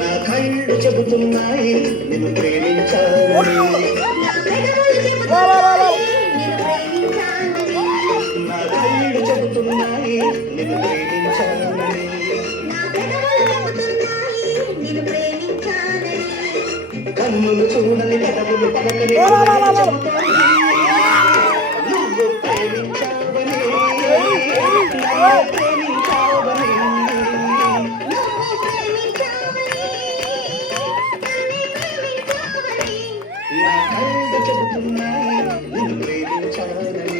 నా కళ్ళు చెబుతున్నాయి నిన్ను ప్రేమించాలని, నా కళ్ళు చెబుతున్నాయి నిన్ను ప్రేమించాలని, కన్నులు చూడని కథలు పలకని నువ్వు ప్రేమించావని, ప్రేమించావని, నా కళ్ళు చెబుతున్నాయి నిన్ను ప్రేమించాలని.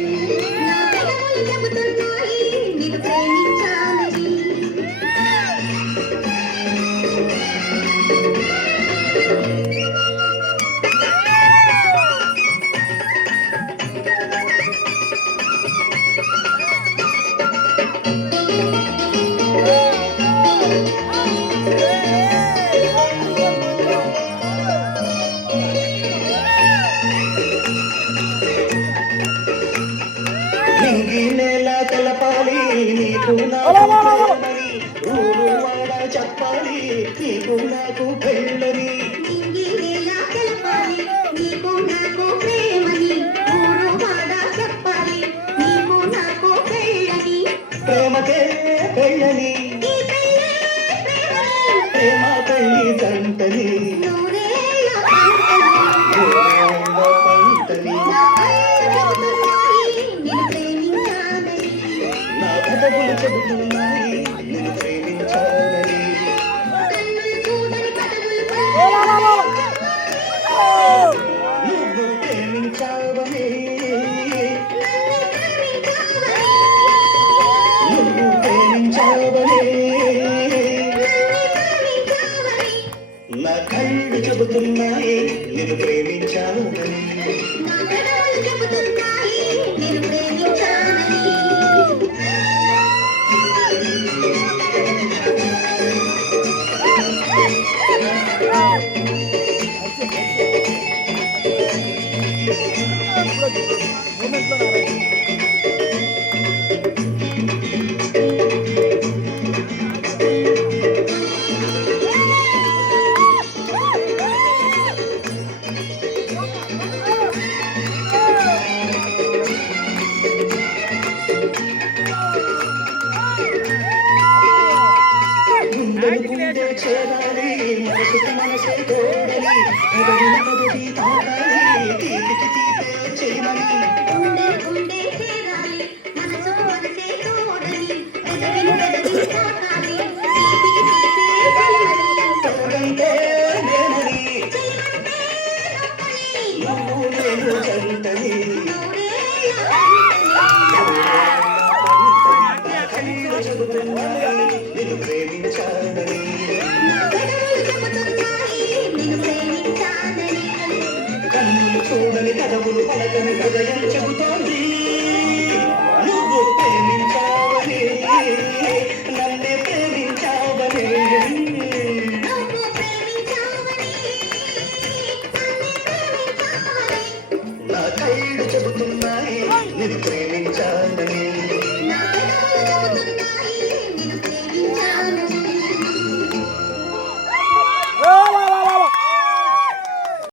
నింగి నేల తెలపాలి నీకు నాకు ప్రేమని, ఊరు వాడ చెప్పాలి నీకు నాకు పెళ్ళని, ప్రేమకే పెళ్ళని, ప్రేమ పెళ్ళి జంటని, పంటని, నా కథలు చెబుతున్నాయి నిన్ను ప్రేమించాలని, నువ్వు ప్రేమించావని, నువ్వు ప్రేమించావని, నా కళ్ళు చెబుతున్నాయి నిన్ను ప్రేమించాలని. గుండె చేరాలి మనసుకు మనసే తోడని, పదవిన పదవి తాకాలి తీపికి తీపే చేయమని, తోడంటే నేనని, నువ్వు నేను జంటని, కళ్ళు చెబుతున్నాయి నిన్ను ప్రేమించాలని, కన్నులు చూడని కథవులు పలకని హృదయం చెబుతోంది నువ్వు ప్రేమించావని, నన్నే ప్రేమించావని, నా కళ్ళు చెబుతున్నాయి నిన్ను